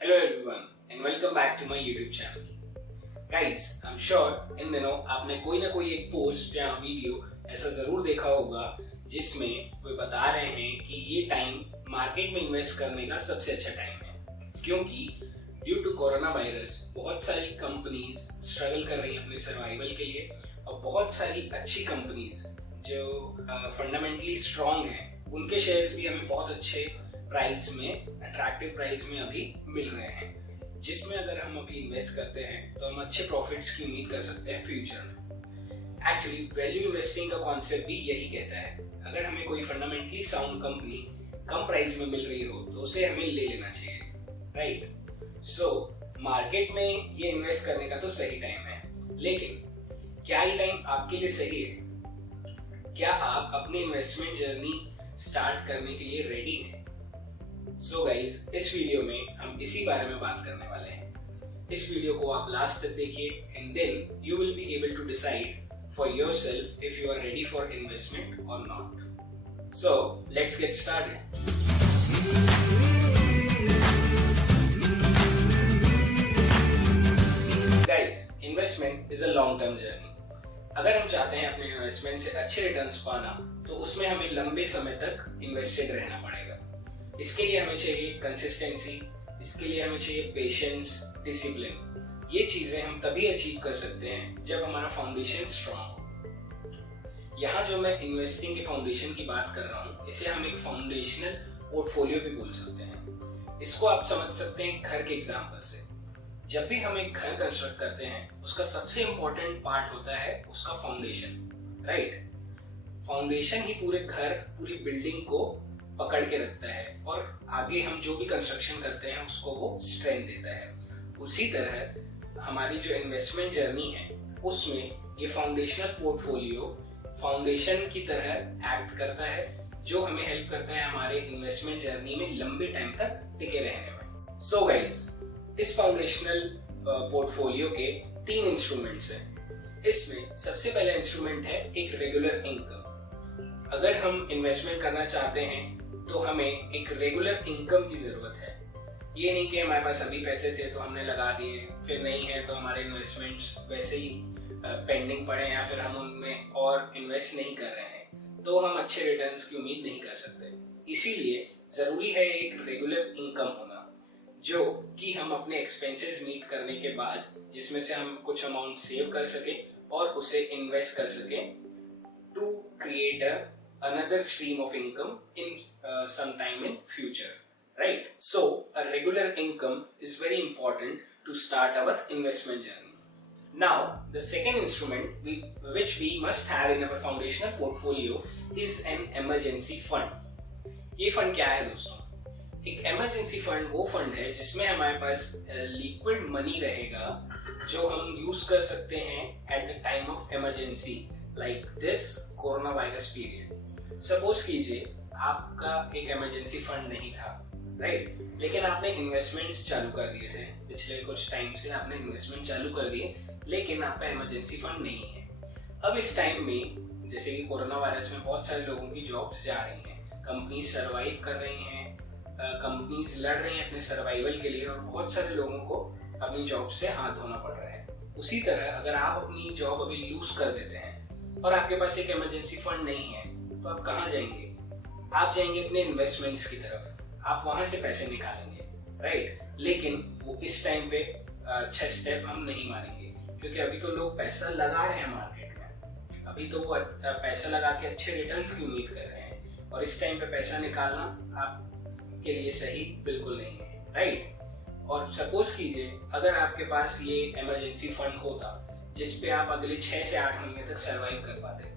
Hello everyone and welcome back to my YouTube channel. Guys, I'm sure इन दिनों आपने कोई ना कोई एक पोस्ट या वीडियो ऐसा जरूर देखा होगा जिसमें वे बता रहे हैं कि ये टाइम मार्केट में इन्वेस्ट करने का सबसे अच्छा टाइम है, क्योंकि ड्यू टू कोरोना वायरस बहुत सारी कंपनीज स्ट्रगल कर रही हैं अपने सर्वाइवल के लिए और बहुत सारी अच्छी कंपनीज जो फंडामेंटली स्ट्रॉन्ग हैं उनके शेयर्स भी हमें बहुत अच्छे प्राइस में, अट्रैक्टिव प्राइस में अभी मिल रहे हैं, जिसमें अगर हम अभी इन्वेस्ट करते हैं तो हम अच्छे प्रॉफिट्स की उम्मीद कर सकते हैं फ्यूचर में। एक्चुअली वैल्यू इन्वेस्टिंग का कॉन्सेप्ट भी यही कहता है, अगर हमें कोई फंडामेंटली साउंड कंपनी कम प्राइस में मिल रही हो तो उसे हमें ले लेना चाहिए, राइट। सो मार्केट में ये इन्वेस्ट करने का तो सही टाइम है, लेकिन क्या ये टाइम आपके लिए सही है? क्या आप अपनी इन्वेस्टमेंट जर्नी स्टार्ट करने के लिए रेडी हैं? सो गाइज, इस वीडियो में हम इसी बारे में बात करने वाले हैं। इस वीडियो को आप लास्ट तक देखिए and then you will be able to decide for yourself if you are ready for investment और not. So let's get started. Guys, investment is a long term journey. अगर हम चाहते हैं अपने इन्वेस्टमेंट से अच्छे रिटर्न्स पाना तो उसमें हमें लंबे समय तक इन्वेस्टेड रहना पड़ेगा। इसके लिए हमें चाहिए कंसिस्टेंसी, इसके लिए हमें चाहिए पेशेंस, डिसिप्लिन। ये चीजें हम तभी अचीव कर सकते हैं जब हमारा फाउंडेशन स्ट्रांग हो। यहाँ जो मैं इन्वेस्टिंग के फाउंडेशन की बात कर रहा हूँ, इसे हम एक फाउंडेशनल पोर्टफोलियो भी बोल सकते हैं। इसको आप समझ सकते हैं घर के एग्जाम्पल से। जब भी हम एक घर कंस्ट्रक्ट करते हैं, उसका सबसे इंपॉर्टेंट पार्ट होता है उसका फाउंडेशन, राइट। फाउंडेशन ही पूरे घर, पूरी बिल्डिंग को पकड़ के रखता है और आगे हम जो भी कंस्ट्रक्शन करते हैं उसको वो स्ट्रेंथ देता है। उसी तरह हमारी जो इन्वेस्टमेंट जर्नी है उसमें ये फाउंडेशनल पोर्टफोलियो फाउंडेशन की तरह एक्ट करता है, जो हमें हेल्प करता है हमारे इन्वेस्टमेंट जर्नी में लंबे टाइम तक टिके रहने में। सो गाइज, इस फाउंडेशनल पोर्टफोलियो के 3 इंस्ट्रूमेंट्स हैं। इसमें सबसे पहला इंस्ट्रूमेंट है एक रेगुलर इनकम। अगर हम इन्वेस्टमेंट करना चाहते हैं तो हमें एक रेगुलर इनकम की जरूरत है। ये नहीं कि हमारे पास अभी पैसे थे तो हमने लगा दिए, फिर नहीं है तो हमारे इन्वेस्टमेंट्स वैसे ही पेंडिंग पड़े या फिर हम उनमें और इन्वेस्ट नहीं कर रहे हैं, तो हम अच्छे रिटर्न्स की उम्मीद नहीं कर सकते। इसीलिए जरूरी है एक रेगुलर इनकम होना, जो कि हम अपने एक्सपेंसेस मीट करने के बाद जिसमें से हम कुछ अमाउंट सेव कर सके और उसे इन्वेस्ट कर सके to create another stream of income in some time in future, right? So a regular income is very important to start our investment journey. Now the second instrument which we must have in our foundational portfolio is an emergency fund. ये fund क्या है दोस्तों? एक emergency fund वो fund है जिसमें हमारे पास liquid money रहेगा जो हम यूज कर सकते हैं at the time of emergency like this corona virus period. Suppose कीजिए आपका एक इमरजेंसी फंड नहीं था, राइट, लेकिन आपने इन्वेस्टमेंट्स चालू कर दिए थे। पिछले कुछ टाइम से आपने इन्वेस्टमेंट चालू कर दिए, लेकिन आपका इमरजेंसी फंड नहीं है। अब इस टाइम में जैसे कि कोरोना वायरस में बहुत सारे लोगों की जॉब्स जा रही हैं, कंपनीज सर्वाइव कर रही हैं, कंपनीज लड़ रही हैं अपने सर्वाइवल के लिए और बहुत सारे लोगों को अपनी जॉब से हाथ धोना पड़ रहा है। उसी तरह अगर आप अपनी जॉब अभी लूज कर देते हैं और आपके पास एक इमरजेंसी फंड नहीं है तो आप कहाँ जाएंगे? आप जाएंगे अपने इन्वेस्टमेंट्स की तरफ, आप वहां से पैसे निकालेंगे, राइट। लेकिन वो इस टाइम पे अच्छा स्टेप हम नहीं मारेंगे, क्योंकि अभी तो लोग पैसा लगा रहे हैं मार्केट में, अभी तो वो पैसा लगा के अच्छे रिटर्न्स की उम्मीद कर रहे हैं और इस टाइम पे पैसा निकालना आपके लिए सही बिल्कुल नहीं है, राइट। और सपोज कीजिए अगर आपके पास ये इमरजेंसी फंड होता जिसपे आप अगले 6 से 8 महीने तक सर्वाइव कर पाते,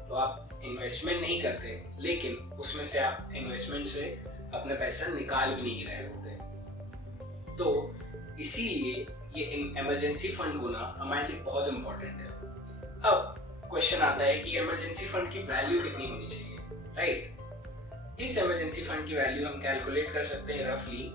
तो आप इन्वेस्टमेंट नहीं करते, लेकिन उसमें से आप इन्वेस्टमेंट से अपना पैसा निकाल भी नहीं रहे होते। तो इसीलिए ये इमरजेंसी फंड होना हमारे लिए बहुत इंपॉर्टेंट है। अब क्वेश्चन आता है कि इमरजेंसी फंड की वैल्यू कितनी होनी चाहिए, राइट। इस इमरजेंसी फंड की वैल्यू हम कैलकुलेट कर सकते हैं रफली,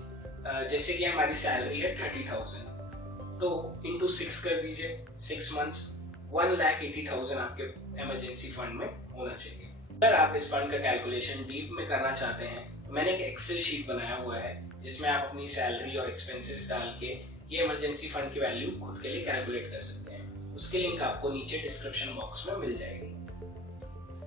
जैसे कि हमारी सैलरी है 30,000, तो इंटू 6 कर दीजिए, 6 मंथ्स, 1,80,000 आपके इमरजेंसी फंड में होना चाहिए। अगर आप इस फंड का कैलकुलेशन डीप में करना चाहते हैं तो मैंने एक एक्सेल शीट बनाया हुआ है जिसमें आप अपनी सैलरी और एक्सपेंसेस डाल के ये इमरजेंसी फंड की वैल्यू खुद के लिए कैलकुलेट कर सकते हैं। उसकी लिंक आपको नीचे डिस्क्रिप्शन बॉक्स में मिल जाएगी।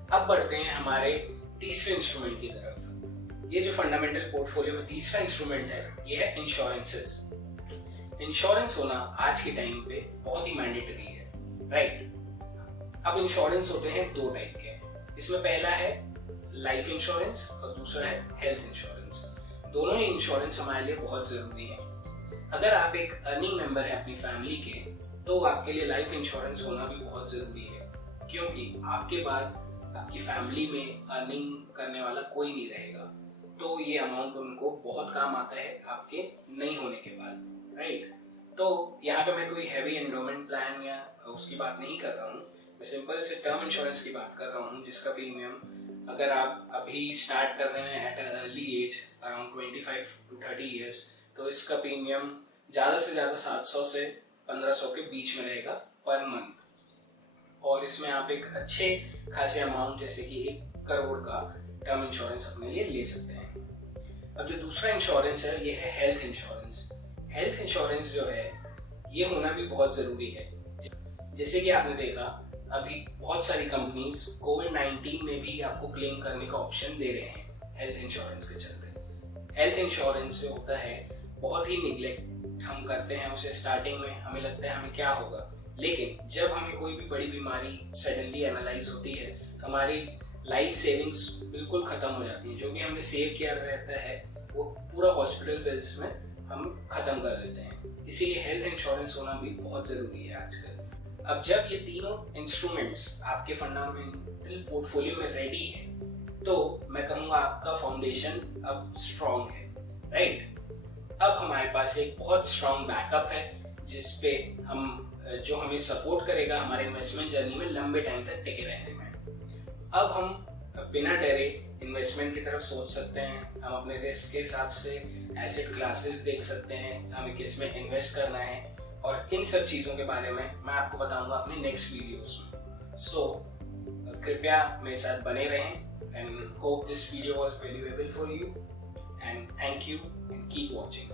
अब बढ़ते हैं हमारे तीसरे इंस्ट्रूमेंट की तरफ। ये जो फंडामेंटल पोर्टफोलियो में तीसरा इंस्ट्रूमेंट है ये है इंश्योरेंसेस। इंश्योरेंस होना आज के टाइम पे बहुत ही मैंडेटरी है, राइट। अब इंश्योरेंस होते हैं दो टाइप के। इसमें पहला है लाइफ इंश्योरेंस और दूसरा है हेल्थ इंश्योरेंस। दोनों ही इंश्योरेंस हमारे लिए बहुत जरूरी है। अगर आप एक अर्निंग मेंबर है अपनी फैमिली के तो आपके लिए लाइफ इंश्योरेंस होना भी बहुत जरूरी है, क्योंकि आपके बाद आपकी फैमिली में अर्निंग करने वाला कोई नहीं रहेगा, तो ये अमाउंट उनको बहुत काम आता है आपके नहीं होने के बाद, राइट। तो यहाँ पे मैं कोई हैवी एंडोमेंट प्लान या उसकी बात नहीं कर रहा हूँ, मैं सिंपल से टर्म इंश्योरेंस की बात कर रहा हूँ जिसका प्रीमियम अगर आप अभी स्टार्ट कर रहे हैं at early age around 25 to 30 years, तो इसका प्रीमियम ज़्यादा से ज़्यादा 700 से 1500 के बीच में रहेगा पर मंथ। और इसमें आप एक अच्छे खासे अमाउंट जैसे कि 1 करोड़ का टर्म इंश्योरेंस अपने लिए ले सकते हैं। अब जो दूसरा इंश्योरेंस है ये है हेल्थ इंश्योरेंस। हेल्थ इंश्योरेंस जो है ये होना भी बहुत ज़रूरी है। जैसे कि आपने देखा अभी बहुत सारी कंपनीज कोविड-19 में भी आपको क्लेम करने का ऑप्शन दे रहे हैं हेल्थ इंश्योरेंस के चलते। हेल्थ इंश्योरेंस जो होता है बहुत ही निग्लेक्ट हम करते हैं उसे स्टार्टिंग में, हमें लगता है हमें क्या होगा, लेकिन जब हमें कोई भी बड़ी बीमारी सडनली एनालाइज होती है तो हमारी लाइफ सेविंग्स बिल्कुल खत्म हो जाती है। जो भी हमने सेव किया रहता है वो पूरा हॉस्पिटल बिल्स में हम खत्म कर देते हैं। इसीलिए हेल्थ इंश्योरेंस होना भी बहुत ज़रूरी है आजकल। अब जब ये तीनों इंस्ट्रूमेंट्स आपके फंडामेंटल पोर्टफोलियो में रेडी है तो मैं कहूँगा आपका फाउंडेशन अब स्ट्रॉन्ग है, राइट। अब हमारे पास एक बहुत स्ट्रॉन्ग बैकअप है जिसपे हम जो हमें सपोर्ट करेगा हमारे इन्वेस्टमेंट जर्नी में लंबे टाइम तक टिके रहने में। अब हम बिना डरे इन्वेस्टमेंट की तरफ सोच सकते हैं। हम अपने रिस्क के हिसाब से एसेट क्लासेस देख सकते हैं, हमें किस में इन्वेस्ट करना है, और इन सब चीज़ों के बारे में मैं आपको बताऊंगा अपने नेक्स्ट वीडियोस में। सो कृपया मेरे साथ बने रहें and hope this video was valuable for you and thank you and keep watching.